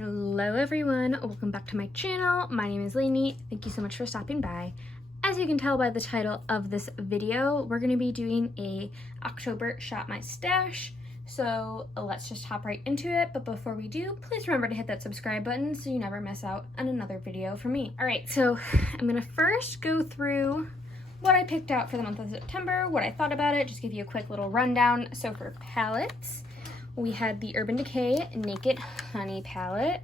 Hello everyone, welcome back to my channel. My name is Lainey. Thank you so much for stopping by. As you can tell by the title of this video, we're going to be doing a October Shop My Stash. So let's just hop right into it. But before we do, please remember to hit that subscribe button so you never miss out on another video from me. Alright, so I'm going to first go through what I picked out for the month of September, what I thought about it, just give you a quick little rundown. So for palettes, we had the Urban Decay Naked Honey palette,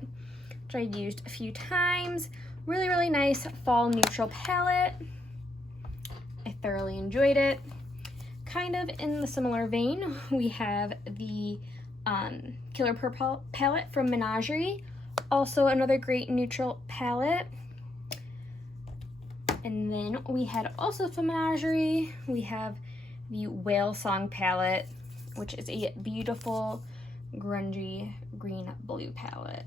which I used a few times. Really nice fall neutral palette. I thoroughly enjoyed it. Kind of in the similar vein, we have the Killer Purple palette from Menagerie. Also another great neutral palette. And then we had also from Menagerie, we have the Whale Song palette, which is a beautiful grungy green blue palette.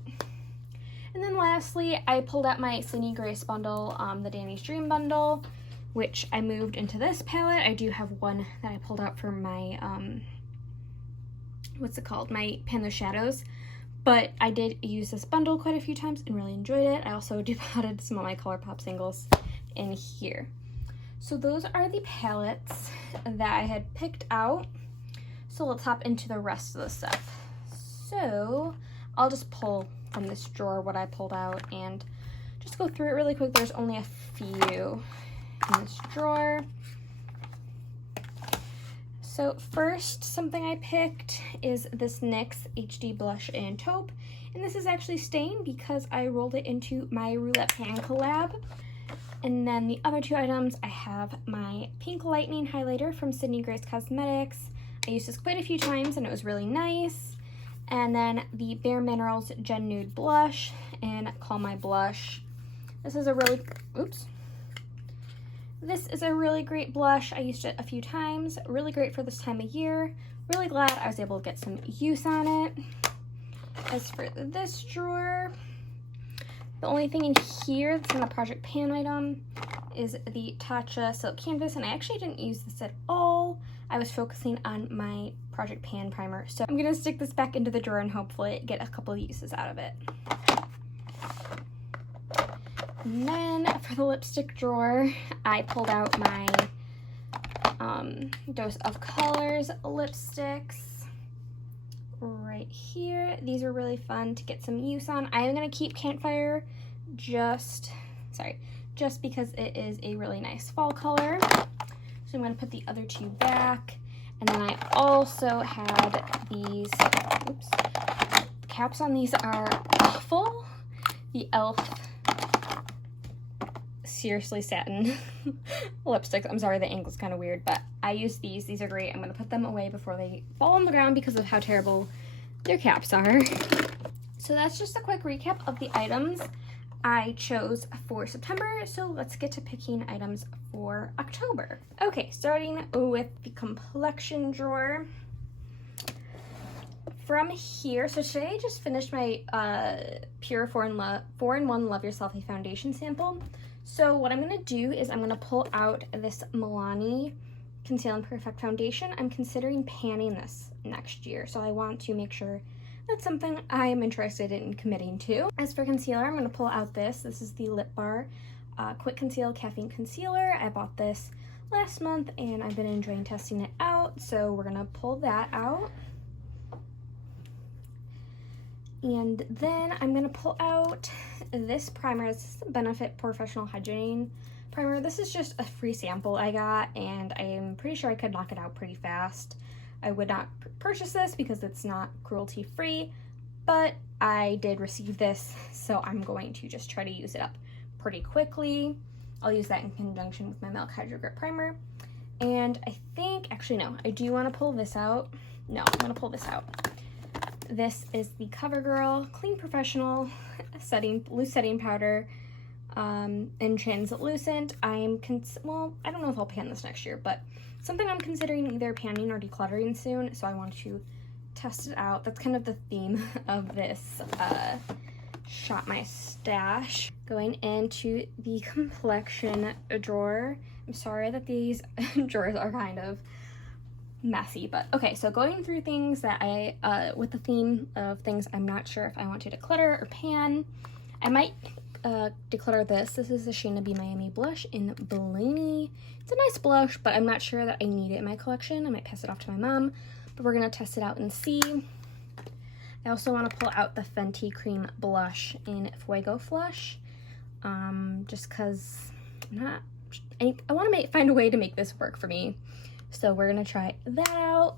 And then lastly, I pulled out my Sydney Grace bundle, the Danny's Dream bundle, which I moved into this palette. I do have one that I pulled out for my, what's it called? My Pan Those Shadows. But I did use this bundle quite a few times and really enjoyed it. I also depotted some of my ColourPop singles in here. So those are the palettes that I had picked out. So let's hop into the rest of the stuff. So I'll just pull from this drawer what I pulled out and just go through it really quick. There's only a few in this drawer. So first, something I picked is this NYX HD Blush and Taupe. And this is actually staying because I rolled it into my Roulette Pan collab. And then the other two items, I have my Pink Lightning highlighter from Sydney Grace Cosmetics. I used this quite a few times and it was really nice. And then the Bare Minerals Gen Nude blush and Call My Blush. This is a really, This is a really great blush. I used it a few times. Really great for this time of year. Really glad I was able to get some use on it. As for this drawer, the only thing in here that's not a Project Pan item is the Tatcha Silk Canvas, and I actually didn't use this at all. I was focusing on my Project Pan primer, so I'm gonna stick this back into the drawer and hopefully get a couple of uses out of it. And then for the lipstick drawer, I pulled out my Dose of Colors lipsticks right here. These are really fun to get some use on. I am gonna keep Campfire just because it is a really nice fall color. So I'm gonna put the other two back. And then I also had these, the caps on these are awful. The e.l.f. Seriously Satin lipsticks. I'm sorry, the angle's kind of weird, but I use these. These are great. I'm gonna put them away before they fall on the ground because of how terrible their caps are. So that's just a quick recap of the items I chose for September. So let's get to picking items for October. Okay, starting with the Complexion Drawer. From here, so today I just finished my Pure 4-in-1 Love Yourself foundation sample. So what I'm going to do is I'm going to pull out this Milani Conceal and Perfect foundation. I'm considering panning this next year, so I want to make sure that's something I am interested in committing to. As for concealer, I'm going to pull out this. This is the Lip Bar Quick Conceal Caffeine Concealer. I bought this last month and I've been enjoying testing it out, so we're going to pull that out. And then I'm going to pull out this primer. This is the Benefit Professional Hydrating Primer. This is just a free sample I got, and I'm pretty sure I could knock it out pretty fast. I would not purchase this because it's not cruelty-free, but I did receive this, so I'm going to just try to use it up pretty quickly. I'll use that in conjunction with my Milk Hydro Grip Primer. And I think, actually no, I do want to pull this out. No, I'm going to pull this out. This is the Covergirl Clean Professional Loose Setting Powder in Translucent. Well, I don't know if I'll pan this next year, but something I'm considering either panning or decluttering soon, so I want to test it out. That's kind of the theme of this Shop My Stash. Going into the Complexion Drawer. I'm sorry that these drawers are kind of messy. But okay, so going through things that I with the theme of things I'm not sure if I want to declutter or pan, I might declutter this. This is the Shayna B Miami blush in Blaney. It's a nice blush, but I'm not sure that I need it in my collection. I might pass it off to my mom, but we're gonna test it out and see. I also want to pull out the Fenty Cream blush in Fuego Flush, just because I want to find a way to make this work for me. So we're gonna try that out.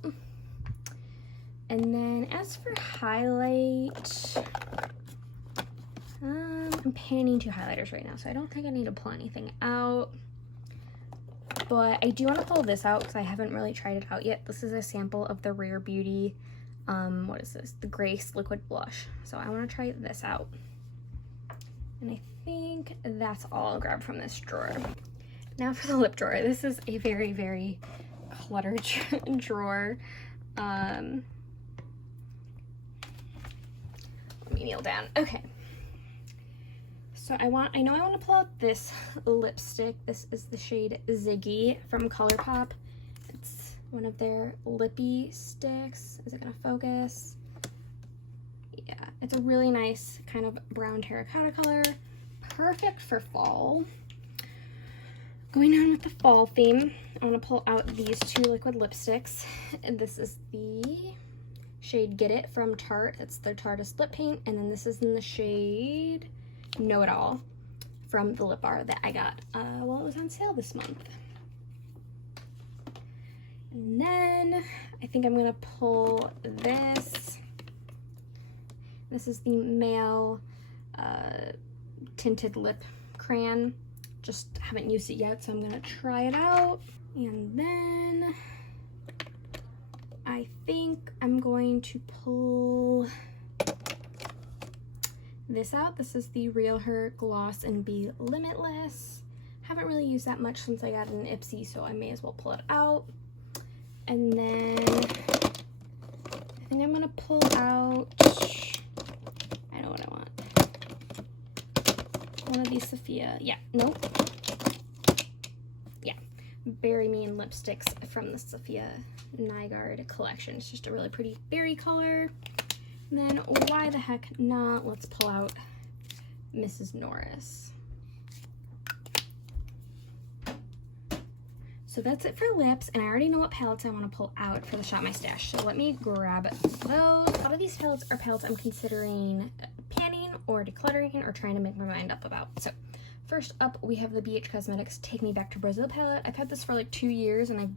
And then as for highlight, I'm panning 2 highlighters right now, so I don't think I need to pull anything out. But I do want to pull this out because I haven't really tried it out yet. This is a sample of the Rare Beauty, what is this? The Grace Liquid Blush. So I want to try this out. And I think that's all I'll grab from this drawer. Now for the lip drawer. This is a very, very cluttered drawer. Let me kneel down. Okay. So I know I want to pull out this lipstick. This is the shade Ziggy from ColourPop. It's one of their lippy sticks. Is it gonna focus? Yeah, it's a really nice kind of brown terracotta color. Perfect for fall. Going on with the fall theme, I want to pull out these 2 liquid lipsticks. And this is the shade Get It from Tarte. It's their Tarteist lip paint. And then this is in the shade Know It All from the lip bar that I got while it was on sale this month. And then I think I'm going to pull this. This is the Male Tinted Lip Crayon. Just haven't used it yet, so I'm gonna try it out. And then I think I'm going to pull this out. This is the Real Her Gloss and Be Limitless. Haven't really used that much since I got an Ipsy, so I may as well pull it out. And then I think I'm gonna pull out, I know what I want. One of these Sophia, yeah, nope. Yeah, Berry Mean lipsticks from the Sophia Nygaard collection. It's just a really pretty berry color. And then why the heck not? Let's pull out Mrs. Norris. So that's it for lips, and I already know what palettes I want to pull out for the Shop My Stash. So let me grab those. A lot of these palettes are palettes I'm considering panning or decluttering or trying to make my mind up about. So first up, we have the BH Cosmetics Take Me Back to Brazil palette. I've had this for like 2 years and I've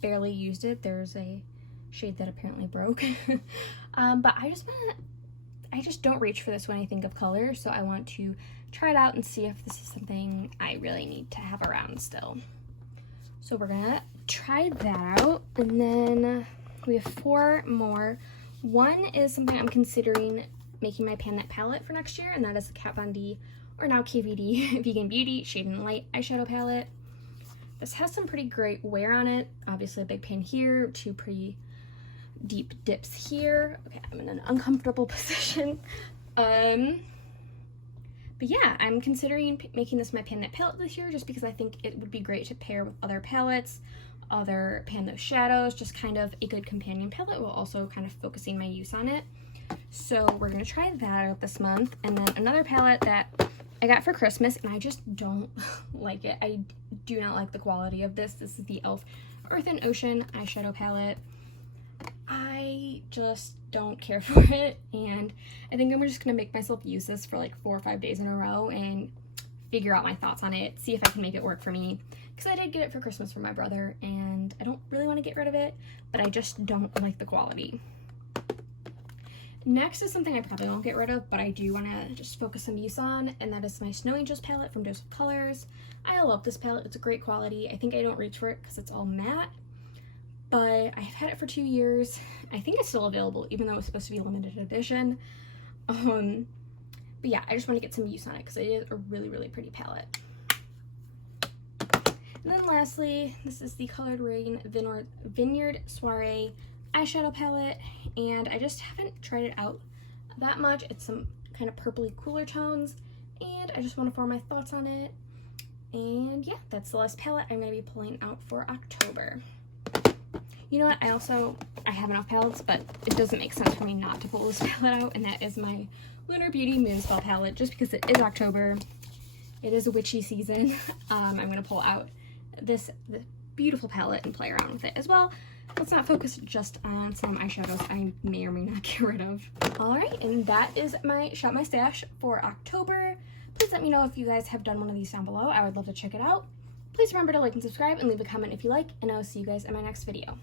barely used it. There's a shade that apparently broke. But I just don't reach for this when I think of color, so I want to try it out and see if this is something I really need to have around still. So we're gonna try that out, and then we have 4 more. One is something I'm considering making my pan that palette for next year, and that is the Kat Von D, or now KVD, Vegan Beauty Shade and Light eyeshadow palette. This has some pretty great wear on it. Obviously a big pan here, 2 pretty deep dips here. Okay, I'm in an uncomfortable position. But yeah, I'm considering making this my pan that palette this year just because I think it would be great to pair with other palettes, other pan those shadows, just kind of a good companion palette while also kind of focusing my use on it. So we're gonna try that out this month. And then another palette that I got for Christmas, and I just don't like it. I do not like the quality of this. This is the e.l.f. Earth and Ocean eyeshadow palette. I just don't care for it, and I think I'm just gonna make myself use this for like 4 or 5 days in a row and figure out my thoughts on it, see if I can make it work for me, because I did get it for Christmas for my brother and I don't really want to get rid of it, but I just don't like the quality. Next is something I probably won't get rid of, but I do want to just focus some use on, and that is my Snow Angels palette from Dose of Colors. I love this palette. It's a great quality. I think I don't reach for it because it's all matte, but I've had it for 2 years. I think it's still available, even though it's supposed to be a limited edition. But yeah, I just want to get some use on it because it is a really, really pretty palette. And then lastly, this is the Colored Rain Vineyard Soiree eyeshadow palette, and I just haven't tried it out that much. It's some kind of purpley cooler tones, and I just want to form my thoughts on it. And yeah, that's the last palette I'm going to be pulling out for October. You know what, I have enough palettes, but it doesn't make sense for me not to pull this palette out, and that is my Lunar Beauty Moonspell palette, just because it is October. It is a witchy season. I'm going to pull out this beautiful palette and play around with it as well. Let's not focus just on some eyeshadows I may or may not get rid of. Alright, and that is my Shop My Stash for October. Please let me know if you guys have done one of these down below. I would love to check it out. Please remember to like and subscribe and leave a comment if you like, and I will see you guys in my next video.